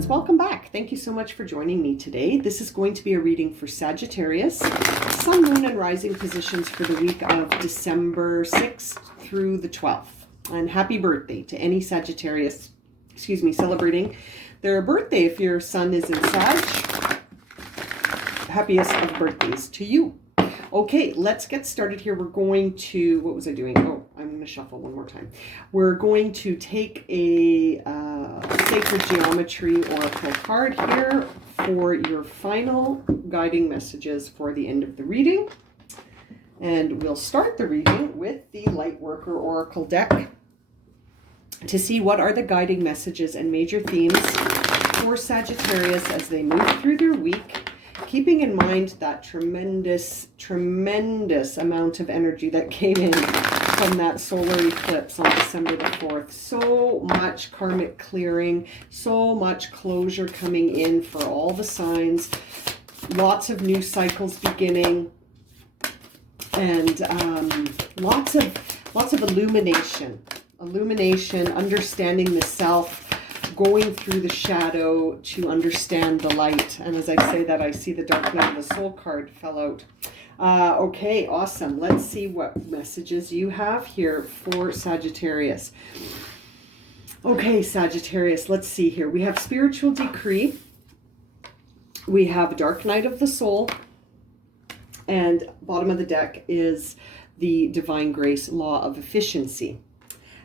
friends, welcome back. Thank you so much for joining me today. This is going to be a reading for Sagittarius, Sun, Moon, and Rising positions for the week of December 6th through the 12th. And happy birthday to any Sagittarius, celebrating their birthday. If your sun is in Sag, happiest of birthdays to you. Okay, let's get started here. We're going to, what was I doing? Oh, I'm going to shuffle one more time. We're going to take a Sacred Geometry Oracle card here for your final guiding messages for the end of the reading. And we'll start the reading with the Lightworker Oracle deck to see what are the guiding messages and major themes for Sagittarius as they move through their week, keeping in mind that tremendous amount of energy that came in from that solar eclipse on December the 4th. So much karmic clearing, so much closure coming in for all the signs, lots of new cycles beginning, and lots of illumination, understanding the self, going through the shadow to understand the light. And as I say that, I see the Dark Night of the Soul card fell out. Okay, awesome. Let's see what messages you have here for Sagittarius. Okay, Sagittarius, let's see here. We have Spiritual Decree. We have Dark Night of the Soul. And bottom of the deck is the Divine Grace Law of Efficiency.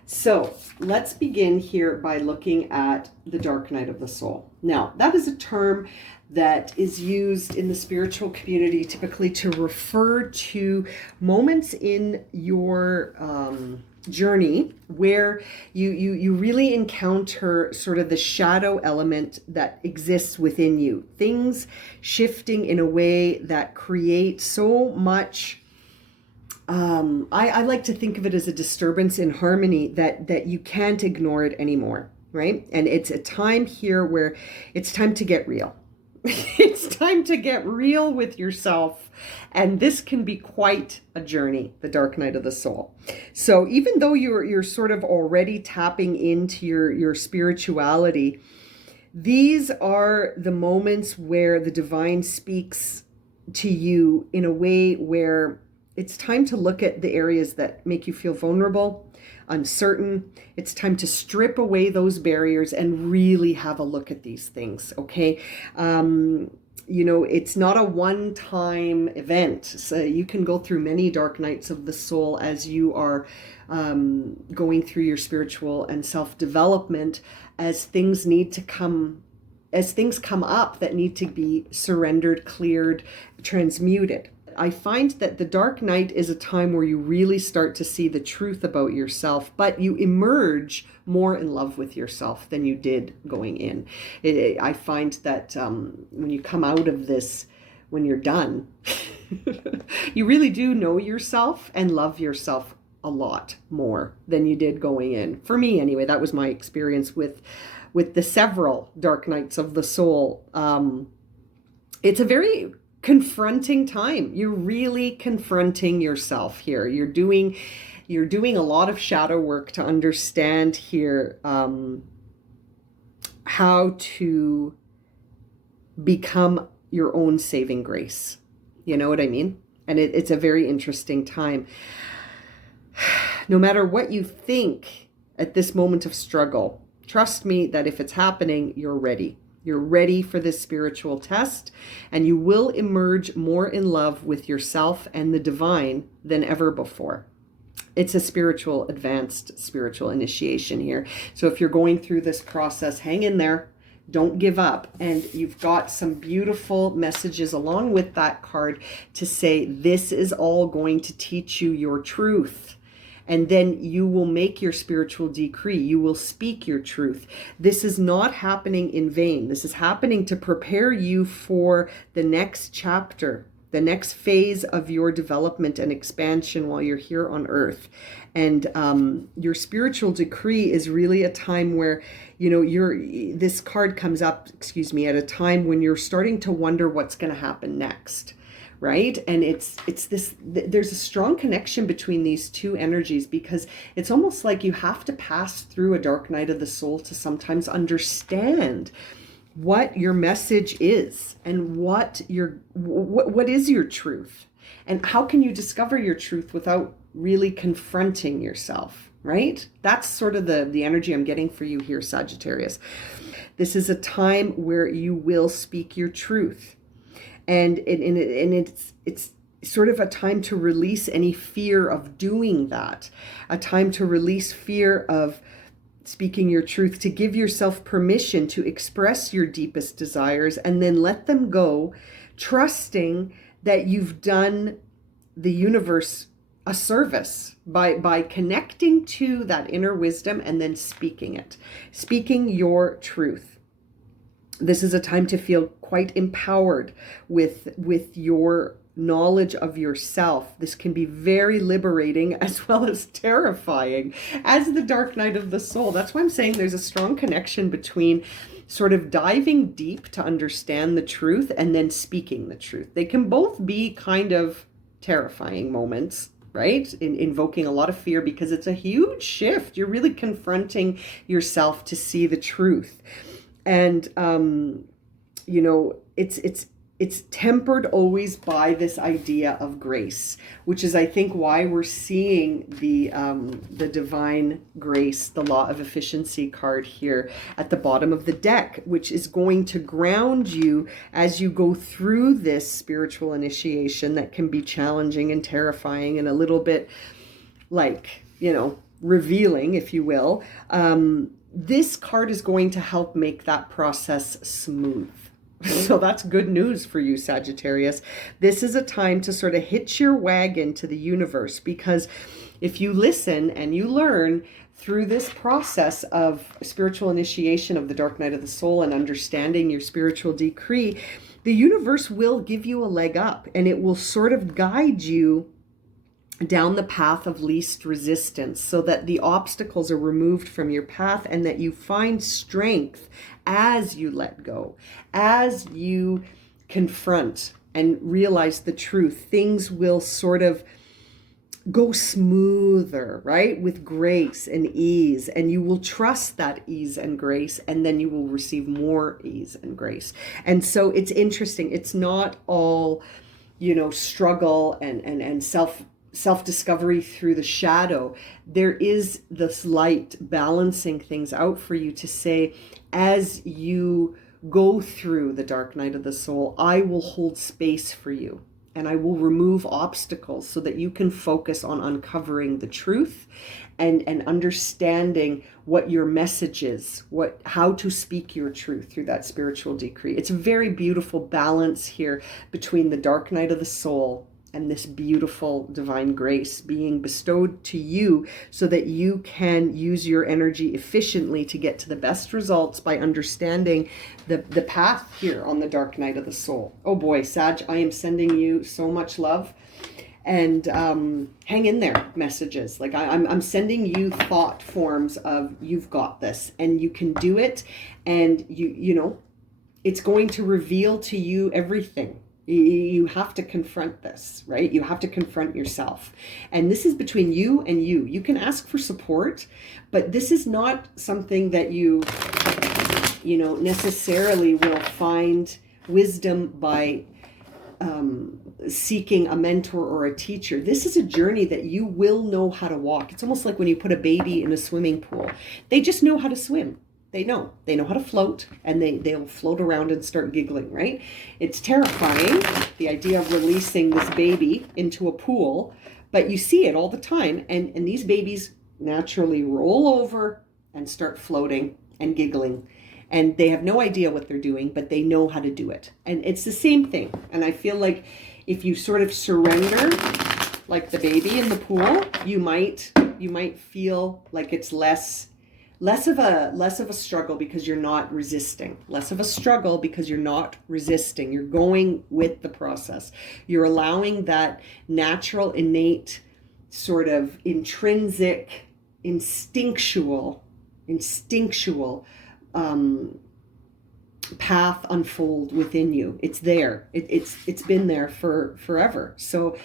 So let's begin here by looking at the Dark Night of the Soul. Now, that is a term that is used in the spiritual community typically to refer to moments in your journey where you really encounter sort of the shadow element that exists within you. Things shifting in a way that create so much I like to think of it as a disturbance in harmony that you can't ignore it anymore, right? And it's a time here where it's time to get real. It's time to get real with yourself. And this can be quite a journey, the Dark Night of the Soul. So even though you're sort of already tapping into your spirituality, these are the moments where the divine speaks to you in a way where it's time to look at the areas that make you feel vulnerable, uncertain. It's time to strip away those barriers and really have a look at these things, okay? It's not a one-time event. So you can go through many dark nights of the soul as you are going through your spiritual and self-development as things come up that need to be surrendered, cleared, transmuted. I find that the dark night is a time where you really start to see the truth about yourself, but you emerge more in love with yourself than you did going in. I find that when you come out of this, when you're done, you really do know yourself and love yourself a lot more than you did going in. For me, anyway, that was my experience with the several dark nights of the soul. It's a very confronting time. You're really confronting yourself here. You're doing a lot of shadow work to understand here how to become your own saving grace. You know what I mean? And it's a very interesting time. No matter what you think at this moment of struggle, trust me that if it's happening, you're ready. You're ready for this spiritual test, and you will emerge more in love with yourself and the divine than ever before. It's a advanced spiritual initiation here. So if you're going through this process, hang in there. Don't give up. And you've got some beautiful messages along with that card to say, this is all going to teach you your truth. And then you will make your spiritual decree. You will speak your truth. This is not happening in vain. This is happening to prepare you for the next chapter, the next phase of your development and expansion while you're here on earth. And your spiritual decree is really a time where, this card comes up, at a time when you're starting to wonder what's going to happen next. Right? And it's this, there's a strong connection between these two energies, because it's almost like you have to pass through a dark night of the soul to sometimes understand what your message is and what is your truth, and how can you discover your truth without really confronting yourself, right? That's sort of the energy I'm getting for you here, Sagittarius. This is a time where you will speak your truth, and it's sort of a time to release any fear of doing that, a time to release fear of speaking your truth, to give yourself permission to express your deepest desires and then let them go, trusting that you've done the universe a service by connecting to that inner wisdom and then speaking your truth. This is a time to feel quite empowered with your knowledge of yourself. This can be very liberating as well as terrifying as the dark night of the soul. That's why I'm saying there's a strong connection between sort of diving deep to understand the truth and then speaking the truth. They can both be kind of terrifying moments, right? Invoking a lot of fear, because it's a huge shift. You're really confronting yourself to see the truth. And, you know, it's tempered always by this idea of grace, which is, I think, why we're seeing the divine grace, the law of efficiency card here at the bottom of the deck, which is going to ground you as you go through this spiritual initiation that can be challenging and terrifying and a little bit like, you know, revealing, if you will. This card is going to help make that process smooth. So that's good news for you, Sagittarius. This is a time to sort of hitch your wagon to the universe, because if you listen and you learn through this process of spiritual initiation of the dark night of the soul and understanding your spiritual decree, the universe will give you a leg up, and it will sort of guide you down the path of least resistance, so that the obstacles are removed from your path and that you find strength as you let go, as you confront and realize the truth. Things will sort of go smoother, right? With grace and ease, and you will trust that ease and grace, and then you will receive more ease and grace. And so it's interesting. It's not all, you know, struggle and self-discovery through the shadow. There is this light balancing things out for you to say, as you go through the dark night of the soul, I will hold space for you, and I will remove obstacles so that you can focus on uncovering the truth and understanding what your message is, how to speak your truth through that spiritual decree. It's a very beautiful balance here between the dark night of the soul and this beautiful divine grace being bestowed to you so that you can use your energy efficiently to get to the best results by understanding the path here on the dark night of the soul. Oh boy, Sag, I am sending you so much love. And hang in there messages. Like I'm sending you thought forms of, you've got this and you can do it. And you know, it's going to reveal to you everything. You have to confront this, right? You have to confront yourself. And this is between you and you. You can ask for support, but this is not something that you know, necessarily will find wisdom by seeking a mentor or a teacher. This is a journey that you will know how to walk. It's almost like when you put a baby in a swimming pool. They just know how to swim. They know how to float, and they'll float around and start giggling, right? It's terrifying, the idea of releasing this baby into a pool, but you see it all the time. And these babies naturally roll over and start floating and giggling. And they have no idea what they're doing, but they know how to do it. And it's the same thing. And I feel like if you sort of surrender like the baby in the pool, you might feel like it's less of a struggle because you're not resisting. Less of a struggle because you're not resisting. You're going with the process. You're allowing that natural, innate, sort of intrinsic, instinctual path unfold within you. It's there. It's been there for forever. So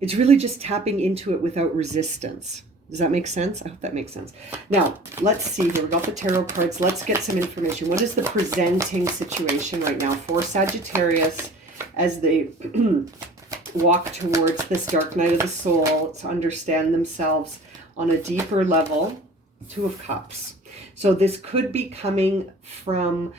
it's really just tapping into it without resistance. Does that make sense? I hope that makes sense. Now, let's see here. We got the tarot cards. Let's get some information. What is the presenting situation right now for Sagittarius as they walk towards this dark night of the soul to understand themselves on a deeper level? Two of Cups. So this could be coming from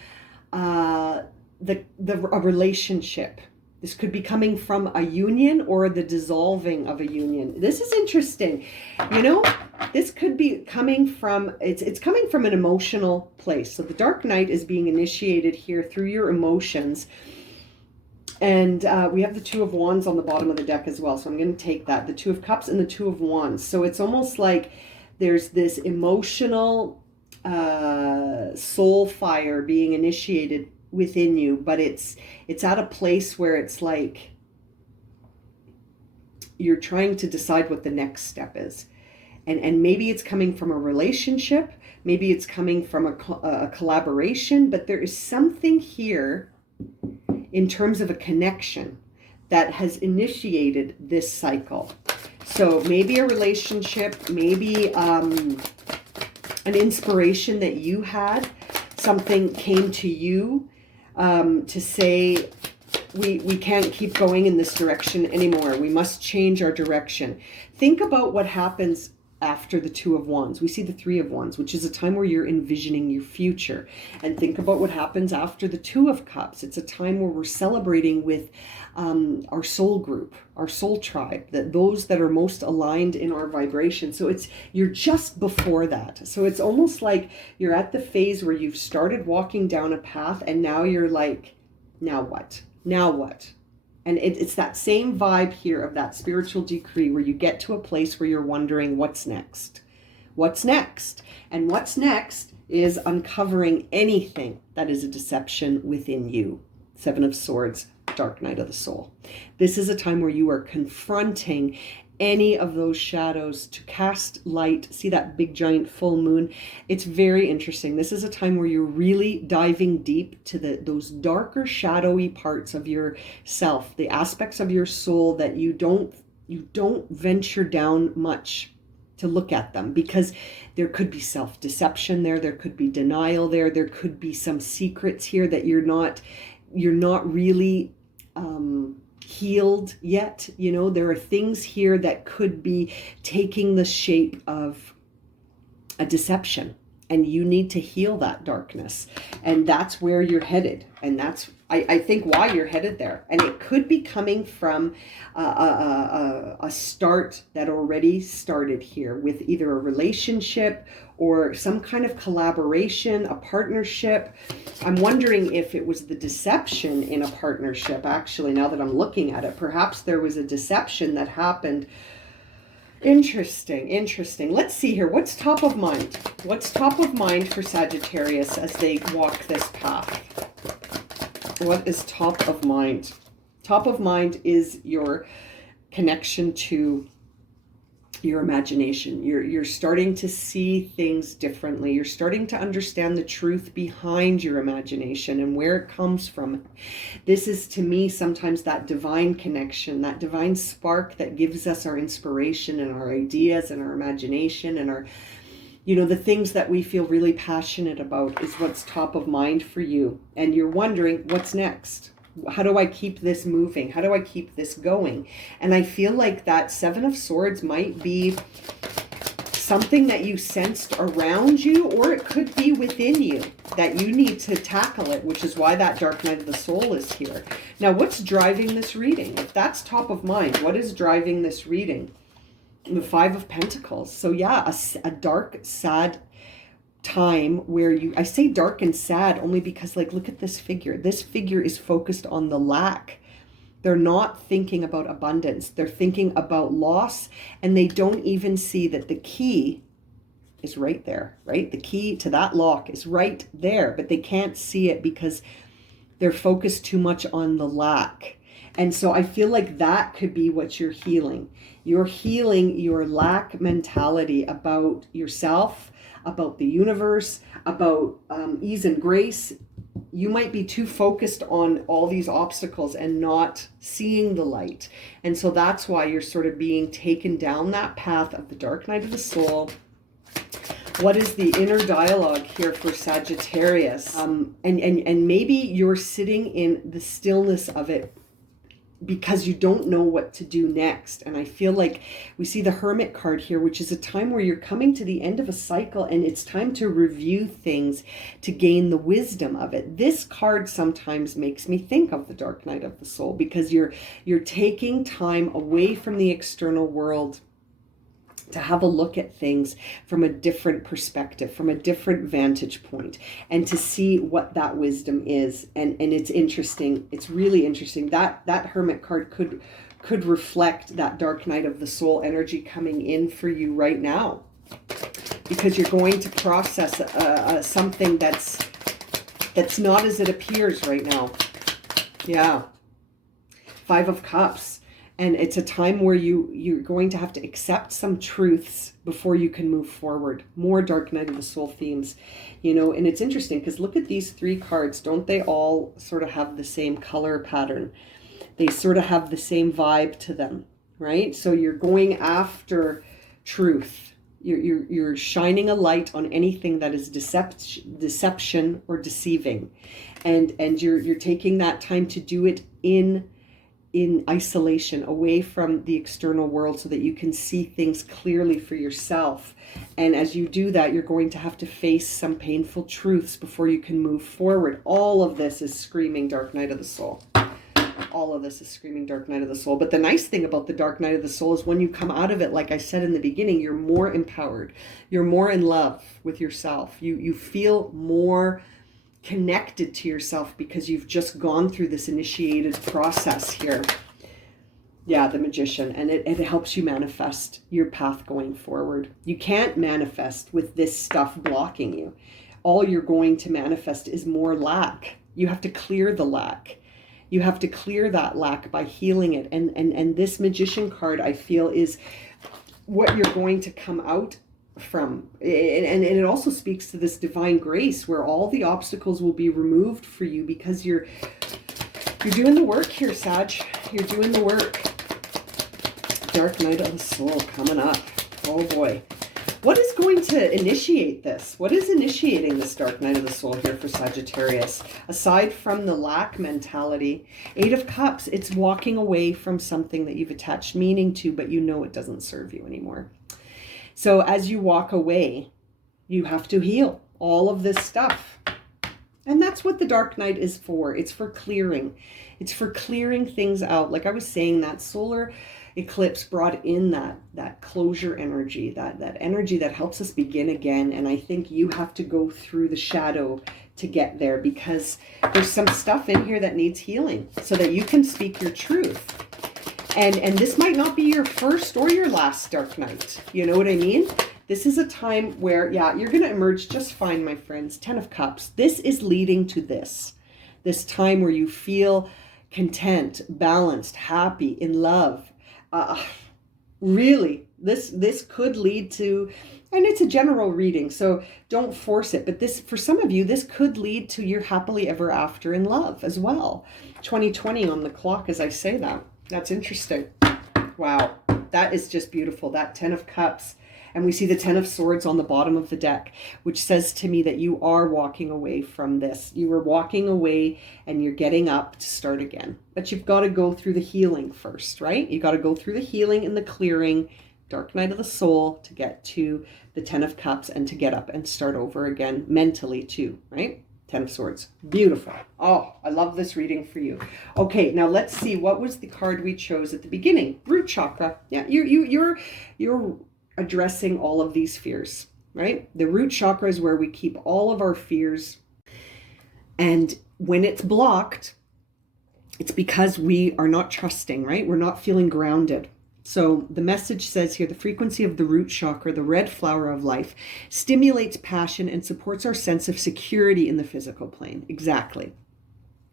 a relationship. This could be coming from a union or the dissolving of a union. This is interesting. You know, this could be coming from, it's coming from an emotional place. So the dark night is being initiated here through your emotions. And we have the Two of Wands on the bottom of the deck as well. So I'm going to take that. The Two of Cups and the Two of Wands. So it's almost like there's this emotional soul fire being initiated within you, but it's at a place where it's like you're trying to decide what the next step is, and maybe it's coming from a relationship, maybe it's coming from a collaboration, but there is something here in terms of a connection that has initiated this cycle. So maybe a relationship, maybe an inspiration that you had, something came to you to say, we can't keep going in this direction anymore. We must change our direction. Think about what happens after the Two of Wands. We see the Three of Wands, which is a time where you're envisioning your future. And think about what happens after the Two of Cups. It's a time where we're celebrating with our soul group, our soul tribe, those that are most aligned in our vibration. So you're just before that. So it's almost like you're at the phase where you've started walking down a path and now you're like, now what? Now what? And it's that same vibe here of that spiritual decree where you get to a place where you're wondering what's next. What's next? And what's next is uncovering anything that is a deception within you. Seven of Swords, dark night of the soul. This is a time where you are confronting any of those shadows to cast light. See that big giant full moon? It's very interesting. This is a time where you're really diving deep to those darker shadowy parts of yourself, the aspects of your soul that you don't venture down much to look at them, because there could be self-deception there could be denial there could be some secrets here that you're not really healed yet. You know, there are things here that could be taking the shape of a deception, and you need to heal that darkness, and that's where you're headed, and that's I think why you're headed there. And it could be coming from a start that already started here with either a relationship or some kind of collaboration, a partnership. I'm wondering if it was the deception in a partnership, actually, now that I'm looking at it. Perhaps there was a deception that happened. Interesting. Let's see here. What's top of mind? What's top of mind for Sagittarius as they walk this path? What is top of mind? Top of mind is your connection to your imagination. You're starting to see things differently. You're starting to understand the truth behind your imagination and where it comes from. This is, to me, sometimes that divine connection, that divine spark that gives us our inspiration and our ideas and our imagination and our, you know, the things that we feel really passionate about is what's top of mind for you. And you're wondering, what's next? How do I keep this moving? How do I keep this going? And I feel like that Seven of Swords might be something that you sensed around you, or it could be within you that you need to tackle it, which is why that dark night of the soul is here. Now, what's driving this reading? If that's top of mind, what is driving this reading? The Five of Pentacles. So yeah, a dark, sad time where I say dark and sad only because, like, look at this figure. This figure is focused on the lack. They're not thinking about abundance. They're thinking about loss, and they don't even see that the key is right there, right? The key to that lock is right there, but they can't see it because they're focused too much on the lack. And so I feel like that could be what you're healing. You're healing your lack mentality about yourself, about the universe, about ease and grace, you might be too focused on all these obstacles and not seeing the light. And so that's why you're sort of being taken down that path of the dark night of the soul. What is the inner dialogue here for Sagittarius? And maybe you're sitting in the stillness of it because you don't know what to do next. And I feel like we see the Hermit card here, which is a time where you're coming to the end of a cycle and it's time to review things to gain the wisdom of it. This card sometimes makes me think of the dark night of the soul, because you're taking time away from the external world to have a look at things from a different perspective, from a different vantage point, and to see what that wisdom is. And it's interesting. It's really interesting. That Hermit card could reflect that dark night of the soul energy coming in for you right now, because you're going to process something that's not as it appears right now. Yeah. 5 of Cups. And it's a time where you're going to have to accept some truths before you can move forward. More dark night of the soul themes, you know. And it's interesting because look at these 3 cards. Don't they all sort of have the same color pattern? They sort of have the same vibe to them, right? So you're going after truth. You're shining a light on anything that is deception or deceiving. And you're taking that time to do it in isolation, away from the external world, so that you can see things clearly for yourself. And as you do that, you're going to have to face some painful truths before you can move forward. All of this is screaming dark night of the soul. All of this is screaming dark night of the soul. But the nice thing about the dark night of the soul is when you come out of it, like I said in the beginning, you're more empowered. You're more in love with yourself. You feel more connected to yourself because you've just gone through this initiated process here. Yeah, the Magician. And it helps you manifest your path going forward. You can't manifest with this stuff blocking you. All you're going to manifest is more lack. You have to clear the lack. You have to clear that lack by healing it. And this Magician card, I feel, is what you're going to come out from. And it also speaks to this divine grace where all the obstacles will be removed for you, because you're doing the work here, Sag. You're doing the work. Dark night of the soul coming up. Oh boy. What is going to initiate this? What is initiating this dark night of the soul here for Sagittarius? Aside from the lack mentality, 8 of Cups, it's walking away from something that you've attached meaning to, but you know it doesn't serve you anymore. So as you walk away, you have to heal all of this stuff. And that's what the dark night is for. It's for clearing. It's for clearing things out. Like I was saying, that solar eclipse brought in that closure energy, that energy that helps us begin again. And I think you have to go through the shadow to get there, because there's some stuff in here that needs healing so that you can speak your truth. And this might not be your first or your last dark night. You know what I mean? This is a time where, yeah, you're going to emerge just fine, my friends. 10 of Cups. This is leading to this time where you feel content, balanced, happy, in love. Really, this could lead to, and it's a general reading, so don't force it. But this, for some of you, this could lead to your happily ever after in love as well. 2020 on the clock as I say that. That's interesting. Wow, that is just beautiful. That 10 of Cups. And we see the 10 of Swords on the bottom of the deck, which says to me that you are walking away from this. You are walking away and you're getting up to start again. But you've got to go through the healing first, right? You got to go through the healing and the clearing, dark night of the soul, to get to the 10 of Cups and to get up and start over again mentally too, right? 10 of Swords. Beautiful. Oh, I love this reading for you. Okay, now let's see. What was the card we chose at the beginning? Root chakra. Yeah, you're addressing all of these fears, right? The root chakra is where we keep all of our fears. And when it's blocked, it's because we are not trusting, right? We're not feeling grounded. So the message says here, the frequency of the root chakra, the red flower of life, stimulates passion and supports our sense of security in the physical plane. Exactly.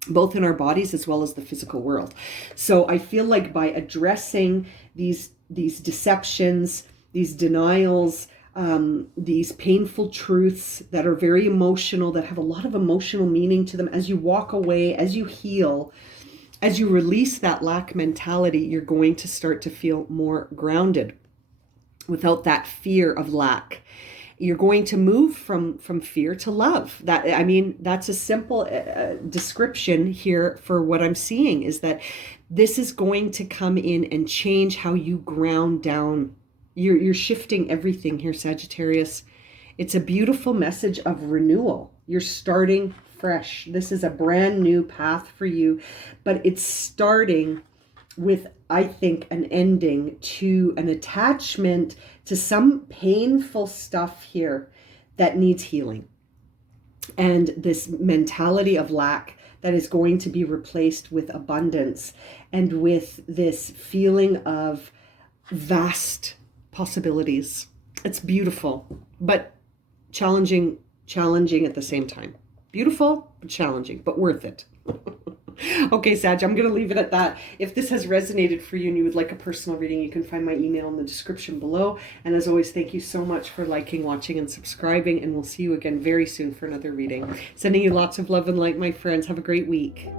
Both in our bodies as well as the physical world. So I feel like by addressing these deceptions, these denials, these painful truths that are very emotional, that have a lot of emotional meaning to them. As you walk away, as you heal, as you release that lack mentality, you're going to start to feel more grounded without that fear of lack. You're going to move from fear to love. That, I mean, that's a simple description here for what I'm seeing, is that this is going to come in and change how you ground down. You're shifting everything here, Sagittarius. It's a beautiful message of renewal. You're starting fresh. This is a brand new path for you, but it's starting with, I think, an ending to an attachment to some painful stuff here that needs healing. And this mentality of lack that is going to be replaced with abundance and with this feeling of vast possibilities. It's beautiful, but challenging at the same time. Beautiful, but challenging, but worth it. Okay, Sag, I'm going to leave it at that. If this has resonated for you and you would like a personal reading, you can find my email in the description below. And as always, thank you so much for liking, watching, and subscribing. And we'll see you again very soon for another reading. Sending you lots of love and light, my friends. Have a great week.